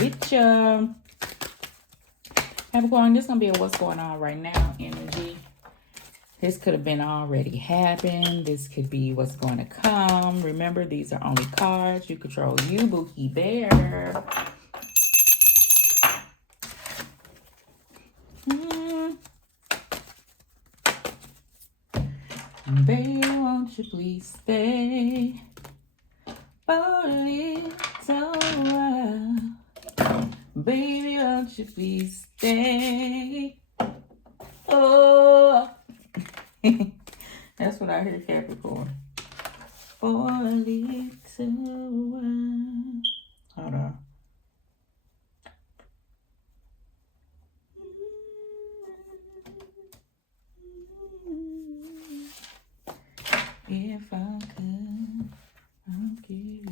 with you. Capricorn, this is going to be a what's going on right now energy. This could have been already happened. This could be what's going to come. Remember, these are only cards. You control you, Bookie Bear. Baby, won't you please stay for a little while? Baby, won't you please stay? Oh, that's what I hear, Capricorn. For a little while. Hold on. If I could, I'll give you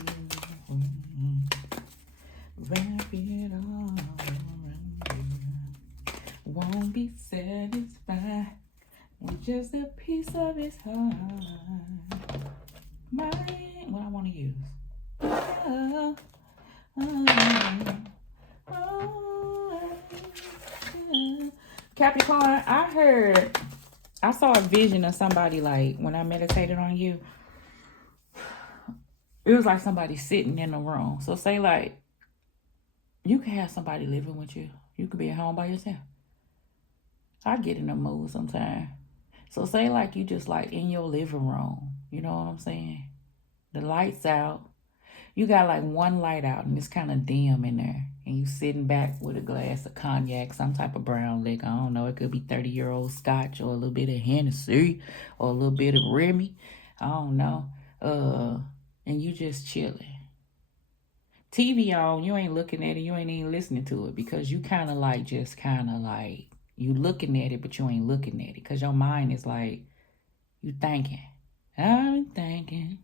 wrap it all around you. Won't be satisfied with just a piece of his heart. What I want to use. Capricorn, I saw a vision of somebody, like when I meditated on you, it was like somebody sitting in a room. So say like you can have somebody living with you. You could be at home by yourself. I get in the mood sometimes. So say like you just like in your living room. You know what I'm saying? The lights out. You got like one light out and it's kind of dim in there. And you sitting back with a glass of cognac, some type of brown liquor. I don't know. It could be 30-year-old scotch or a little bit of Hennessy or a little bit of Remy. I don't know. And you just chilling. TV on, you ain't looking at it. You ain't even listening to it because you kind of like you looking at it, but you ain't looking at it because your mind is like, you thinking. I'm thinking.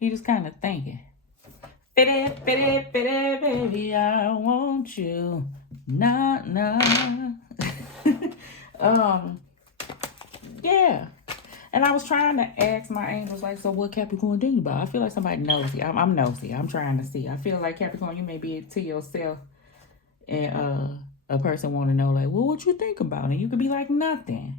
You just kind of thinking. Baby, I want you. Nah. Yeah. And I was trying to ask my angels, like, so what Capricorn thinking about? I feel like somebody nosy. I'm nosy. I'm trying to see. I feel like Capricorn, you may be to yourself, and a person want to know, like, well, what you think about? And you could be like, nothing.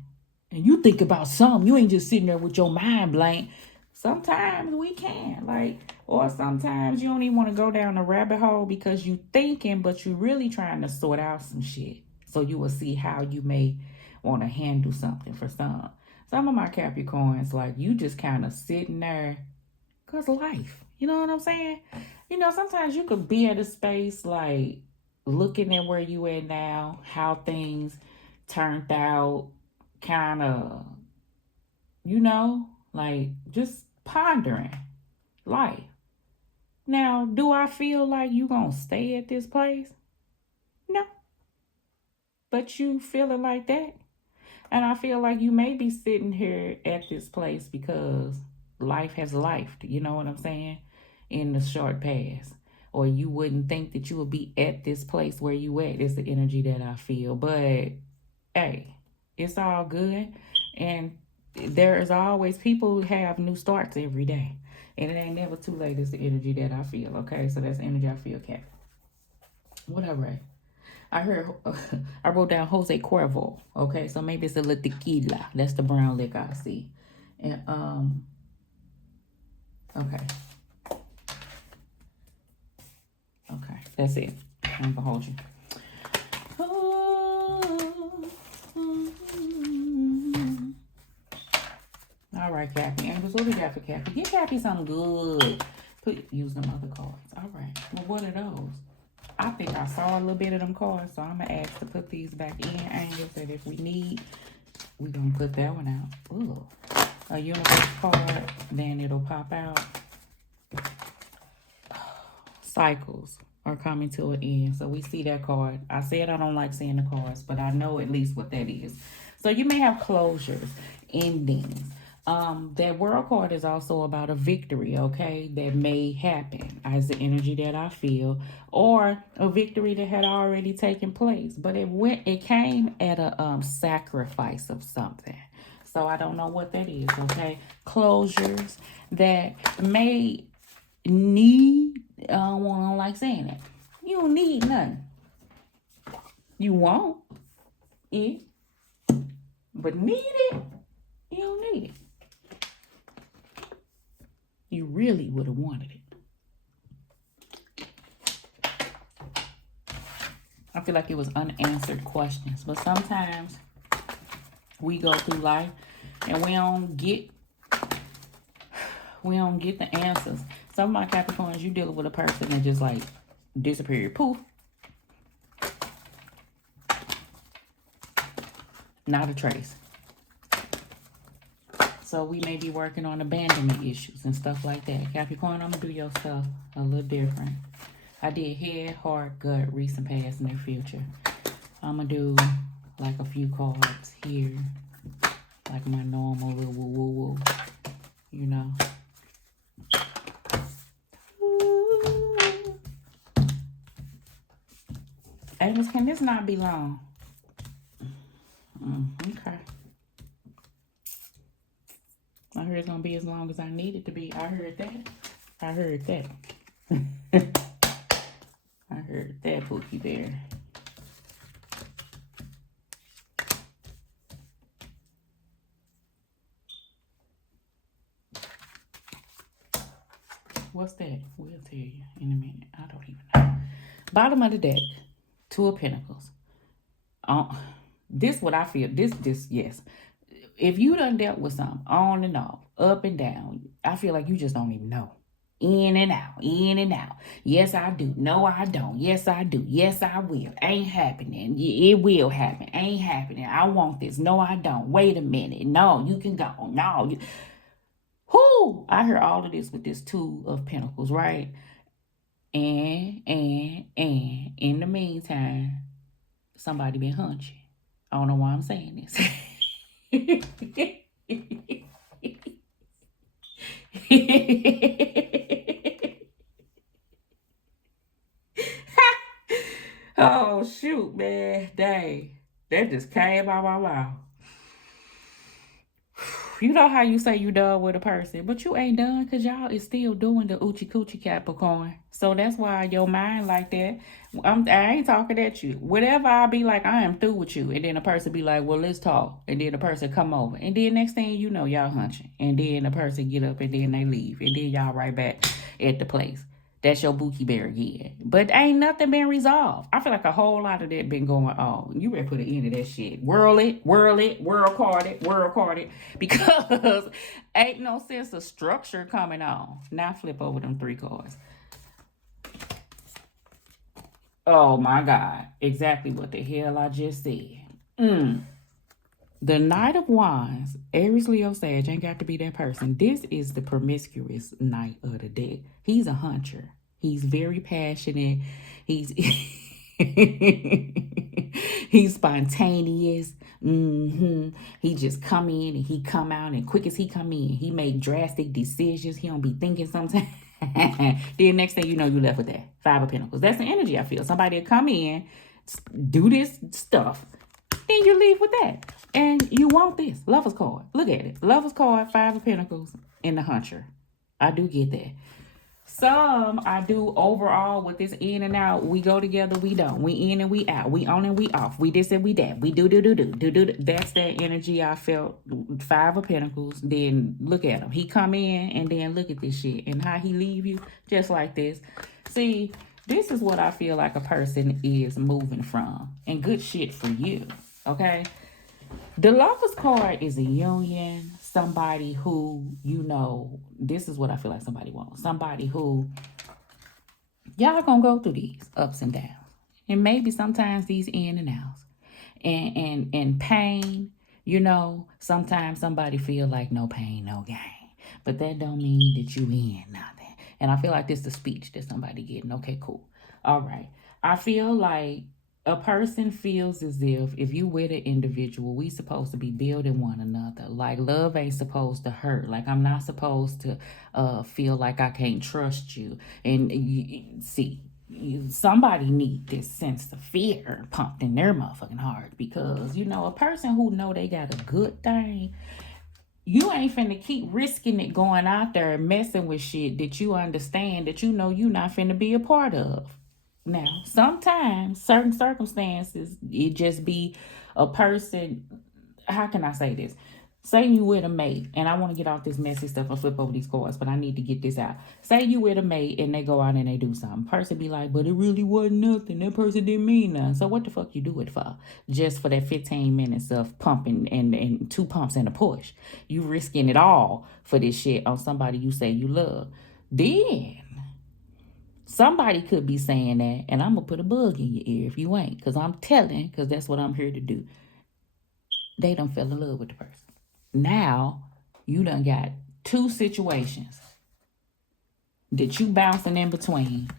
And you think about something. You ain't just sitting there with your mind blank. Sometimes we can, like, or sometimes you don't even want to go down the rabbit hole because you thinking, but you really trying to sort out some shit. So you will see how you may want to handle something for some. Some of my Capricorns, like, you just kind of sitting there because life. You know what I'm saying? You know, sometimes you could be at a space, like, looking at where you at now, how things turned out, kind of, you know, like, just pondering life. Now, do I feel like you gonna stay at this place? No. But you feeling like that? And I feel like you may be sitting here at this place because life has lifed, you know what I'm saying, in the short past. Or you wouldn't think that you would be at this place where you at. It's the energy that I feel. But, hey, it's all good. And there is always, people who have new starts every day. And it ain't never too late. It's the energy that I feel, okay? So that's the energy I feel, Cat. What I read? I heard, I wrote down Jose Cuervo. Okay, so maybe it's a little tequila. That's the brown liquor I see. And, okay. Okay, that's it. I'm gonna hold you. All right, Cappy. Angels, what we got for Cappy? Give Cappy something good. Use them other cards. All right. Well, what are those? I think I saw a little bit of them cards, so I'm going to ask to put these back in, angels, and if we need, we're going to put that one out. Ooh. A universe card, then it'll pop out. Cycles are coming to an end, so we see that card. I said I don't like seeing the cards, but I know at least what that is. So you may have closures, endings. That world card is also about a victory, okay, that may happen as the energy that I feel, or a victory that had already taken place, but it came at a sacrifice of something. So I don't know what that is, okay? Closures that may Need, I don't like saying that. You don't need nothing. You want it, but need it, you don't need it. You really would have wanted it. I feel like it was unanswered questions, but sometimes we go through life and we don't get the answers. Some of my Capricorns, you dealing with a person that just like disappeared, poof, not a trace. So we may be working on abandonment issues and stuff like that. Capricorn, I'm gonna do your stuff a little different. I did head, heart, gut, recent, past, near future. I'm gonna do like a few cards here, like my normal little woo woo woo, you know. Angels, can this not be long? Okay. I heard it's gonna be as long as I need it to be. I heard that. I heard that. I heard that, Pookie Bear. What's that? We'll tell you in a minute. I don't even know. Bottom of the deck, Two of Pentacles. This what I feel. This, yes. If you done dealt with something on and off, up and down, I feel like you just don't even know. In and out, in and out. Yes, I do. No, I don't. Yes, I do. Yes, I will. Ain't happening. It will happen. Ain't happening. I want this. No, I don't. Wait a minute. No, you can go. No. Whoo! I heard all of this with this Two of Pentacles, right? And in the meantime, somebody been hunching. I don't know why I'm saying this. Oh shoot, man. Dang. That just came out my mouth. You know how you say you done with a person, but you ain't done because y'all is still doing the Oochie Coochie Capricorn. So that's why your mind like that. I ain't talking at you. Whatever I be like, I am through with you. And then the person be like, well, let's talk. And then the person come over. And then next thing you know, y'all hunching. And then the person get up and then they leave. And then y'all right back at the place. That's your Bookie Bear again. But ain't nothing been resolved. I feel like a whole lot of that been going on. You better put an end to that shit. Whirl it, world carded. Because ain't no sense of structure coming on. Now flip over them 3 cards. Oh my God. Exactly what the hell I just said. The Knight of Wands, Aries, Leo, Sag, ain't got to be that person. This is the promiscuous knight of the deck. He's a hunter. He's very passionate. He's he's spontaneous. He just come in and he come out, and quick as he come in, he make drastic decisions. He don't be thinking sometimes. Then next thing you know, you left with that 5 of Pentacles. That's the energy I feel. Somebody will come in, do this stuff, then you leave with that. And you want this. Lover's card. Look at it. Lover's card, 5 of Pentacles, and the hunter. I do get that. Some I do overall with this in and out. We go together, we don't. We in and we out. We on and we off. We this and we that. We do. That's that energy I felt. 5 of Pentacles. Then look at him. He come in and then look at this shit. And how he leave you just like this. See, this is what I feel like a person is moving from. And good shit for you. Okay? The Lover's card is a union. Somebody who, you know, this is what I feel like somebody wants. Somebody who, y'all gonna go through these ups and downs. And maybe sometimes these in and outs. And pain, you know, sometimes somebody feel like no pain, no gain. But that don't mean that you in nothing. And I feel like this is the speech that somebody getting. Okay, cool. All right. I feel like a person feels as if you with an individual, we supposed to be building one another. Like love ain't supposed to hurt. Like I'm not supposed to feel like I can't trust you. And somebody need this sense of fear pumped in their motherfucking heart, because you know a person who know they got a good thing, You ain't finna keep risking it going out there and messing with shit that you understand that you know you not finna be a part of. Now, sometimes certain circumstances, it just be a person. How can I say this? Say you with a mate, and I want to get off this messy stuff and flip over these cards, but I need to get this out. Say you with a mate and they go out and they do something. Person be like, but it really wasn't nothing. That person didn't mean nothing. So what the fuck you do it for? Just for that 15 minutes of pumping and two pumps and a push. You risking it all for this shit on somebody you say you love. Then somebody could be saying that, and I'm gonna put a bug in your ear if you ain't, because I'm telling, because that's what I'm here to do. They done fell in love with the person. Now you done got two situations that you bouncing in between,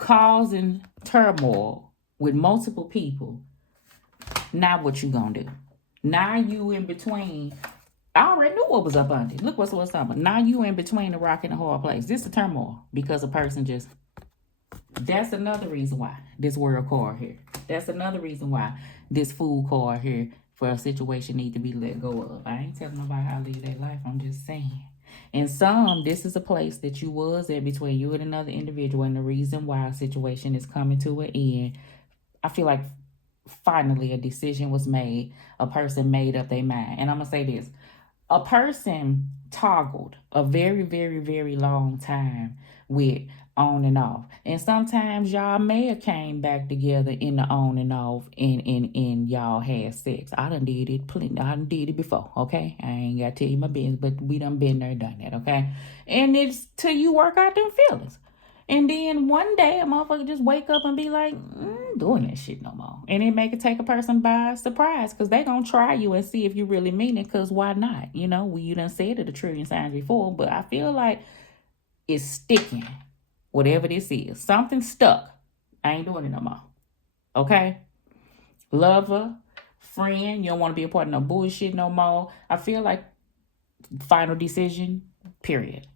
causing turmoil with multiple people. Now what you gonna do? Now you in between. I already knew what was up under. Look what's up. Now you in between the rock and the hard place. This is turmoil because a person just. That's another reason why this world card here. That's another reason why this fool card here for a situation need to be let go of. I ain't telling nobody how to live their life. I'm just saying. And some, this is a place that you was at between you and another individual, and the reason why a situation is coming to an end. I feel like finally a decision was made. A person made up their mind. And I'm gonna say this: a person toggled a very, very, very long time with on and off. And sometimes y'all may have came back together in the on and off and y'all had sex. I done did it plenty. I done did it before, okay? I ain't got to tell you my business, but we done been there, done that, okay? And it's till you work out them feelings. And then one day a motherfucker just wake up and be like, doing that shit no more. And it make it take a person by surprise because they gonna try you and see if you really mean it, because why not? You know, you done said it a trillion times before, but I feel like it's sticking. Whatever this is. Something stuck. I ain't doing it no more. Okay? Lover, friend, you don't want to be a part of no bullshit no more. I feel like final decision, period.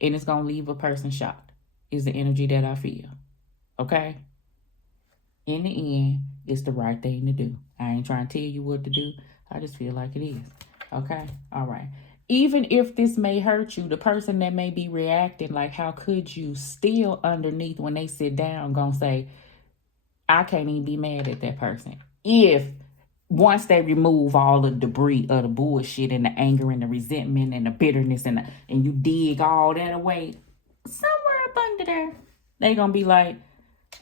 And it's gonna leave a person shocked. Is the energy that I feel. Okay? In the end, it's the right thing to do. I ain't trying to tell you what to do. I just feel like it is. Okay? All right. Even if this may hurt you, the person that may be reacting like, how could you, still underneath when they sit down gonna say, I can't even be mad at that person. If once they remove all the debris of the bullshit and the anger and the resentment and the bitterness and you dig all that away, somewhere up under there, they gonna be like,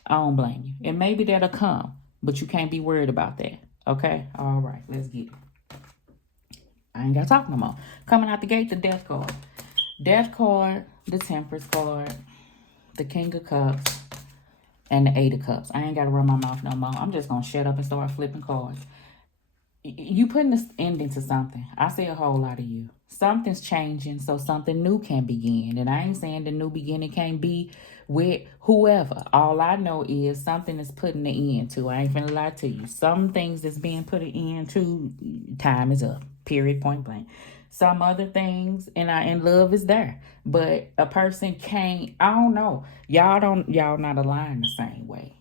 I don't blame you. And maybe that'll come, but you can't be worried about that. Okay? All right, let's get it. I ain't got to talk no more. Coming out the gate, the death card. Death card, the temperance card, the king of cups, and the eight of cups. I ain't got to run my mouth no more. I'm just going to shut up and start flipping cards. You putting this ending to something. I see a whole lot of you. Something's changing, so something new can begin. And I ain't saying the new beginning can't be with whoever. All I know is something is putting the end to. I ain't finna lie to you. Some things that's being put an end to, time is up. Period, point blank. Some other things, and love is there. But a person can't, I don't know. Y'all not aligned the same way.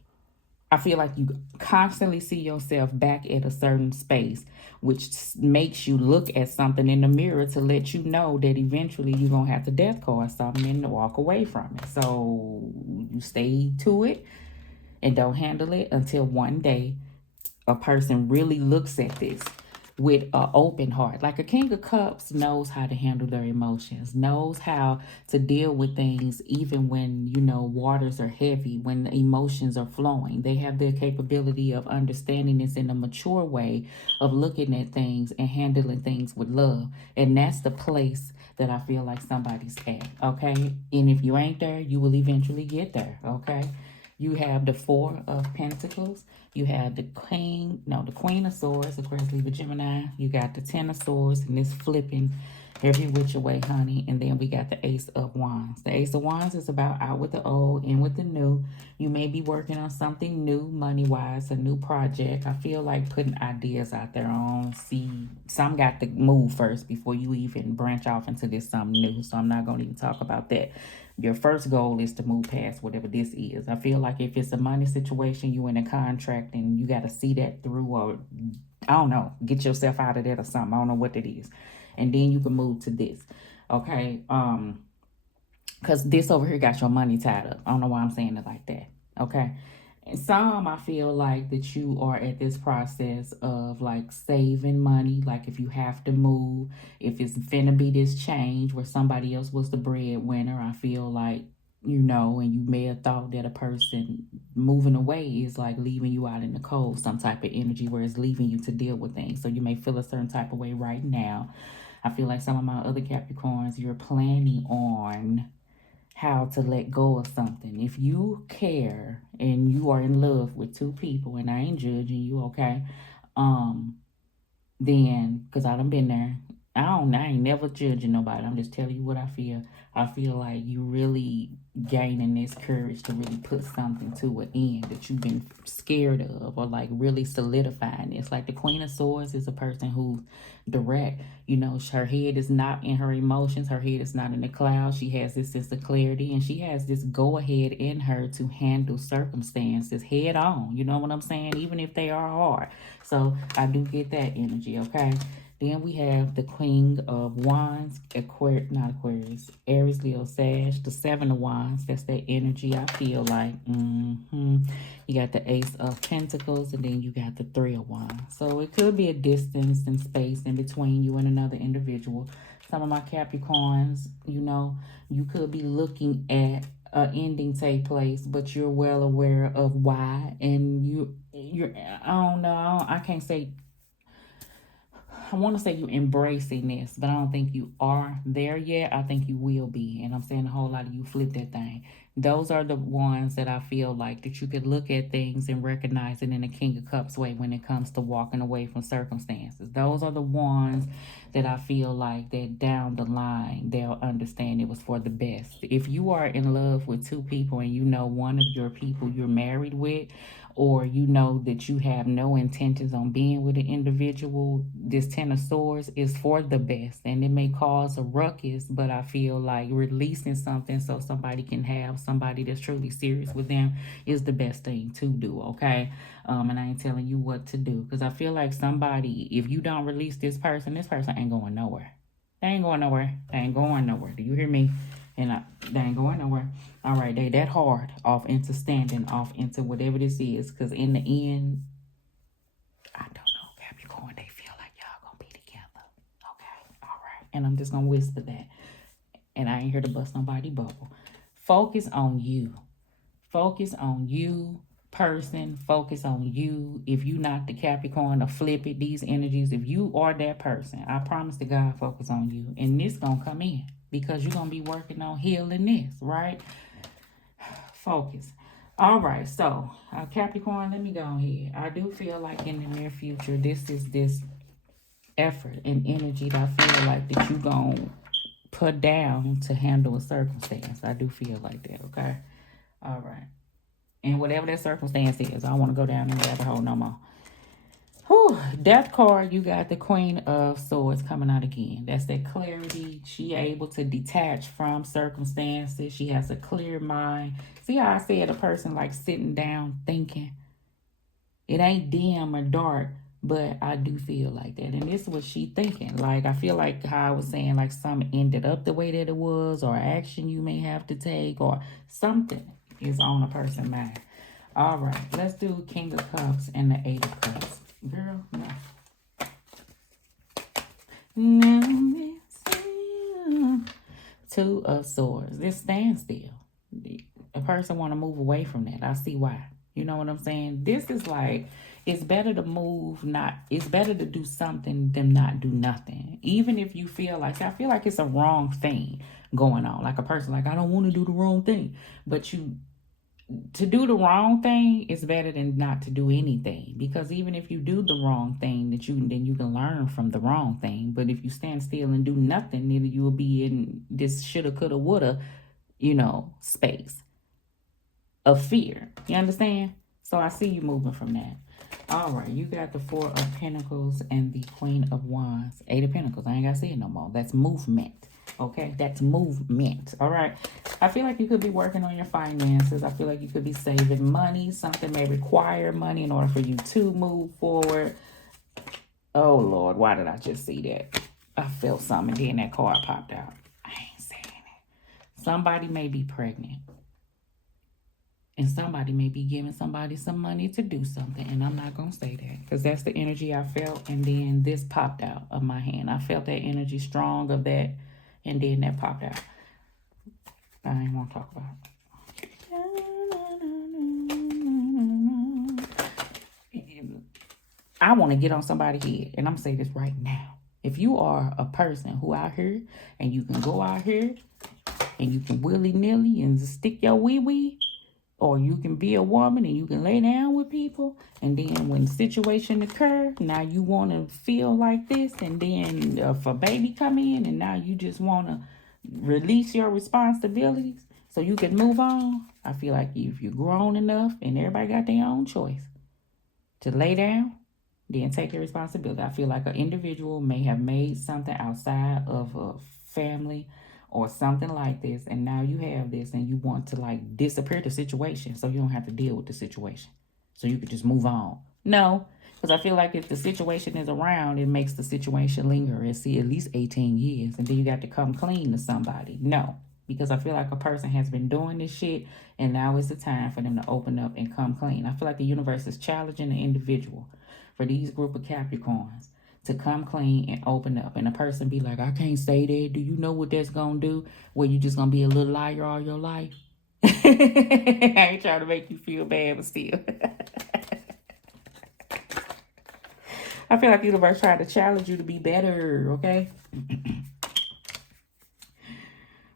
I feel like you constantly see yourself back at a certain space, which makes you look at something in the mirror to let you know that eventually you're going to have to death card something and walk away from it. So you stay to it and don't handle it until one day a person really looks at this with an open heart. Like a king of cups knows how to handle their emotions, knows how to deal with things even when, waters are heavy, when the emotions are flowing. They have the capability of understanding this in a mature way, of looking at things and handling things with love. And that's the place that I feel like somebody's at, okay? And if you ain't there, you will eventually get there, okay? You have the Four of Pentacles. You have the Queen of Swords, of course, Libra, Gemini. You got the Ten of Swords, and it's flipping every which way, honey. And then we got the Ace of Wands. The Ace of Wands is about out with the old, in with the new. You may be working on something new, money-wise, a new project. I feel like putting ideas out there on. See, some got to move first before you even branch off into this something new. So I'm not going to even talk about that. Your first goal is to move past whatever this is. I feel like if it's a money situation, you in a contract and you got to see that through, or I don't know, get yourself out of that or something. I don't know what it is. and then you can move to this. Okay. Because this over here got your money tied up. I don't know why I'm saying it like that. Okay. And some, I feel like that you are at this process of like saving money. Like if you have to move, if it's finna be this change where somebody else was the breadwinner, I feel like, you know, and you may have thought that a person moving away is like leaving you out in the cold, some type of energy where it's leaving you to deal with things. So you may feel a certain type of way right now. I feel like some of my other Capricorns, you're planning on how to let go of something. If you care and you are in love with two people, and I ain't judging you, okay? Um, then, because I done been there. I ain't never judging nobody. I'm just telling you what I feel. I feel like you really gaining this courage to really put something to an end that you've been scared of, or like really solidifying this. Like the Queen of Swords is a person who's direct. You know, her head is not in her emotions. Her head is not in the clouds. She has this sense of clarity, and she has this go ahead in her to handle circumstances head on. You know what I'm saying? Even if they are hard. So I do get that energy, okay? Then we have the Queen of Wands, Aquarius, Aries, Leo, Sag, the Seven of Wands. That's that energy, I feel like. You got the Ace of Pentacles, and then you got the Three of Wands. So it could be a distance and space in between you and another individual. Some of my Capricorns, you know, you could be looking at ending take place, but you're well aware of why, and you're I don't know, I can't say, I want to say you're embracing this, but I don't think you are there yet. I think you will be. And I'm saying a whole lot of you flip that thing. Those are the ones that I feel like that you could look at things and recognize it in a King of Cups way when it comes to walking away from circumstances. Those are the ones that I feel like that down the line, they'll understand it was for the best. If you are in love with two people and you know one of your people you're married with, or you know that you have no intentions on being with an individual, this Ten of Swords is for the best. And it may cause a ruckus, but I feel like releasing something so somebody can have somebody that's truly serious with them is the best thing to do, okay? And I ain't telling you what to do, because I feel like somebody, if you don't release this person ain't going nowhere. They ain't going nowhere. They ain't going nowhere. Do you hear me? And they ain't going nowhere. All right, they that hard off into standing, off into whatever this is. Because in the end, I don't know, Capricorn, they feel like y'all gonna be together. Okay, all right. And I'm just gonna whisper that. And I ain't here to bust nobody bubble. Focus on you. Focus on you, person. Focus on you. If you not the Capricorn, or flip it, these energies, if you are that person, I promise to God, focus on you. And this gonna come in, because you're gonna be working on healing this, right? Focus. All right, so Capricorn, let me go ahead. I do feel like in the near future, this is this effort and energy that I feel like that you gonna put down to handle a circumstance. I do feel like that, okay? All right. And whatever that circumstance is, I don't want to go down and rabbit hole no more. Whew, Death card, you got the Queen of Swords coming out again. That's that clarity. She able to detach from circumstances. She has a clear mind. See how I said a person like sitting down thinking? It ain't dim or dark, but I do feel like that. And this is what she thinking. Like, I feel like how I was saying, like something ended up the way that it was, or action you may have to take, or something is on a person's mind. All right, let's do King of Cups and the Eight of Cups. Girl, no. Two of Swords. This standstill. A person want to move away from that. I see why. You know what I'm saying? This is like, it's better to move, it's better to do something than not do nothing. Even if you feel like, see, I feel like it's a wrong thing going on. Like a person like, I don't want to do the wrong thing. But to do the wrong thing is better than not to do anything, because even if you do the wrong thing, then you can learn from the wrong thing. But if you stand still and do nothing, then you will be in this shoulda, coulda, woulda, space of fear. You understand? So I see you moving from that. All right, you got the Four of Pentacles and the Queen of Wands. Eight of Pentacles. I ain't got to say it no more. That's movement. Okay, that's movement. All right. I feel like you could be working on your finances. I feel like you could be saving money. Something may require money in order for you to move forward. Oh, Lord, why did I just see that? I felt something, and then that card popped out. I ain't saying it. Somebody may be pregnant. And somebody may be giving somebody some money to do something. And I'm not going to say that because that's the energy I felt. And then this popped out of my hand. I felt that energy strong of that. And then that popped out. I ain't want to talk about it. I want to get on somebody's head. And I'm going to say this right now. If you are a person who out here and you can go out here and you can willy-nilly and stick your wee-wee, or you can be a woman and you can lay down with people, and then when the situation occurs, now you want to feel like this, and then if a baby come in, and now you just want to release your responsibilities so you can move on. I feel like if you're grown enough, and everybody got their own choice to lay down, then take your responsibility. I feel like an individual may have made something outside of a family or something like this, and now you have this and you want to like disappear the situation so you don't have to deal with the situation, so you could just move on. No, because I feel like if the situation is around, it makes the situation linger and see at least 18 years, and then you got to come clean to somebody. No, because I feel like a person has been doing this shit, and now is the time for them to open up and come clean. I feel like the universe is challenging the individual for these group of Capricorns to come clean and open up. And a person be like, I can't say that. Do you know what that's going to do? Well, you just going to be a little liar all your life? I ain't trying to make you feel bad, but still. I feel like the universe trying to challenge you to be better, okay?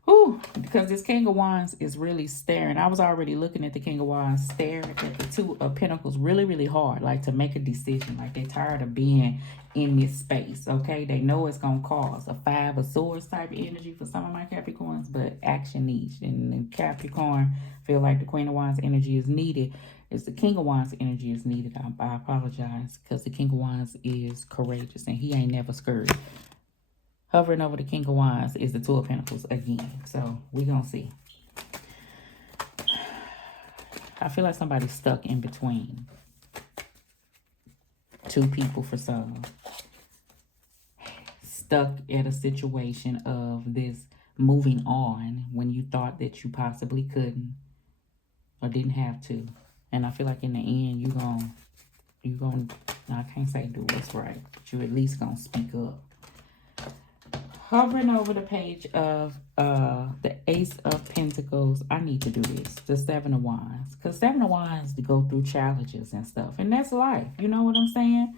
Ooh, because this King of Wands is really staring. I was already looking at the King of Wands staring at the Two of Pentacles really, really hard, like to make a decision. Like they're tired of being in this space, okay? They know it's going to cause a Five of Swords type of energy for some of my Capricorns, but action needs. And the Capricorn feel like the Queen of Wands energy is needed. It's the King of Wands energy is needed. I apologize because the King of Wands is courageous and he ain't never scared. Hovering over the King of Wands is the Two of Pentacles again. So we're going to see. I feel like somebody's stuck in between two people for some. Stuck at a situation of this moving on when you thought that you possibly couldn't or didn't have to. And I feel like in the end, you're going to, I can't say do what's right, but you at least going to speak up. Hovering over the page of the Ace of Pentacles, I need to do this. The Seven of Wands. Because Seven of Wands to go through challenges and stuff. And that's life. You know what I'm saying?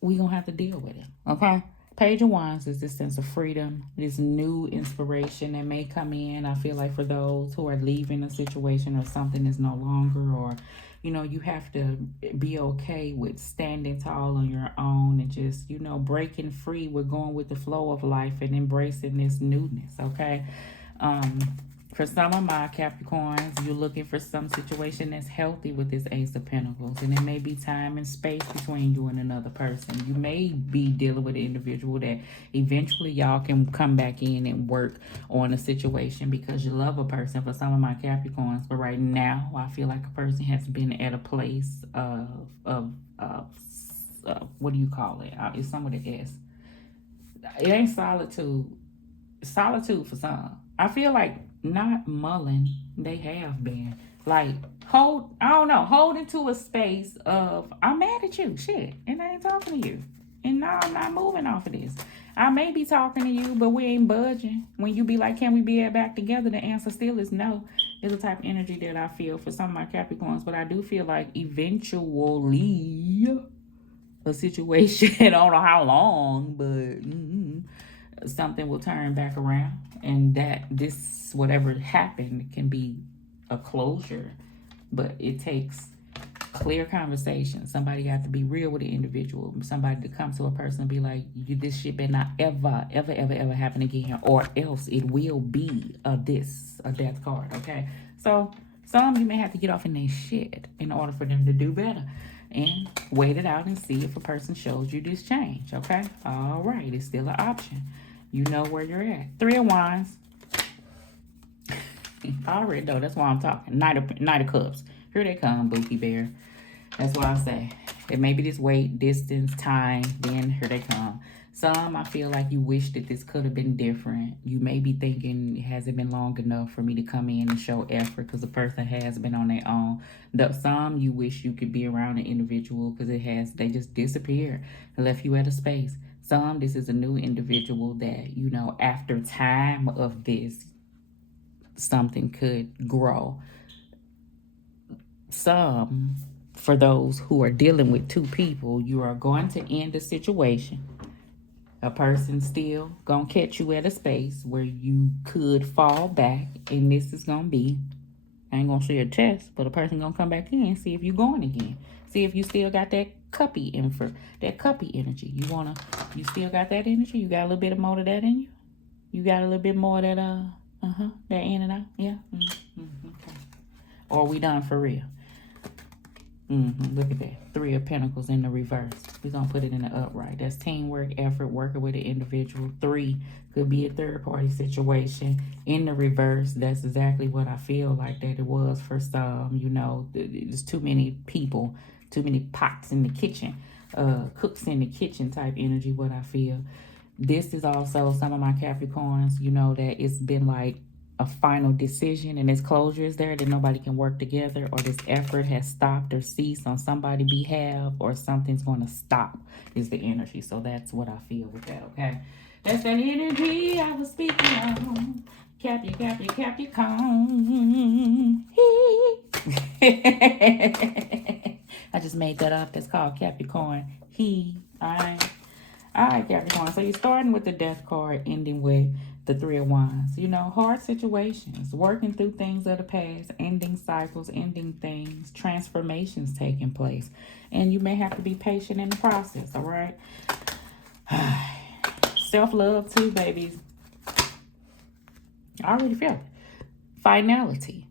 We're going to have to deal with it. Okay? Page of Wands is this sense of freedom. This new inspiration that may come in. I feel like for those who are leaving a situation or something is no longer, or you know, you have to be okay with standing tall on your own and just, you know, breaking free with going with the flow of life and embracing this newness, okay? For some of my Capricorns, you're looking for some situation that's healthy with this Ace of Pentacles. And it may be time and space between you and another person. You may be dealing with an individual that eventually y'all can come back in and work on a situation because you love a person, for some of my Capricorns. But right now, I feel like a person has been at a place of what do you call it? It's some with the S. It ain't solitude. Solitude for some. I feel like not mulling, they have been like holding to a space of I'm mad at you, shit, and I ain't talking to you, and no, I'm not moving off of this. I may be talking to you, but we ain't budging. When you be like, can we be back together? The answer still is no. It's the type of energy that I feel for some of my Capricorns, but I do feel like eventually a situation, I don't know how long, but something will turn back around, and that this whatever happened can be a closure, but it takes clear conversation. Somebody got to be real with the individual. Somebody to come to a person and be like, this shit better not ever happen again, or else it will be a death card, okay? So some of you may have to get off in their shit in order for them to do better. And wait it out and see if a person shows you this change, okay? All right, it's still an option. You know where you're at. Three of Wands. I already know. That's why I'm talking. Knight of Cups. Here they come, Bookie Bear. That's what I say. It may be this weight, distance, time. Then here they come. Some, I feel like you wish that this could have been different. You may be thinking, has it been long enough for me to come in and show effort? Because the person has been on their own. Some, you wish you could be around an individual because they just disappeared and left you at a space. Some, this is a new individual that, you know, after time of this, something could grow. Some, for those who are dealing with two people, you are going to end the situation. A person still gonna catch you at a space where you could fall back, and this is gonna be, I ain't gonna say a test, but a person gonna come back in and see if you going again. See if you still got that cuppy energy. You still got that energy? You got a little bit more of that in you? You got a little bit more of that, that in and out? Yeah? Okay. Or are we done for real? Look at that. 3 of Pentacles in the reverse. We're going to put it in the upright. That's teamwork, effort, working with an individual. 3 could be a third-party situation. In the reverse, that's exactly what I feel like that it was for some. You know, there's too many people, too many pots in the kitchen, cooks in the kitchen type energy, what I feel. This is also some of my Capricorns, you know, that it's been like a final decision and this closure is there, that nobody can work together, or this effort has stopped or ceased on somebody's behalf, or something's going to stop is the energy. So that's what I feel with that, okay? That's that energy I was speaking on. Capricorn. I just made that up. It's called Capricorn. All right, Capricorn. So you're starting with the Death card, ending with the 3 of Wands. You know, hard situations, working through things of the past, ending cycles, ending things, transformations taking place. And you may have to be patient in the process, all right? Self-love too, babies. I already feel it. Finality.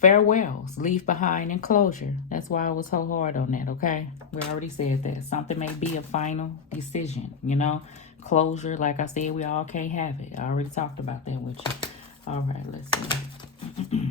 Farewells, leave behind, and closure. That's why I was so hard on that, okay? We already said that. Something may be a final decision, you know? Closure, like I said, we all can't have it. I already talked about that with you. All right, let's see.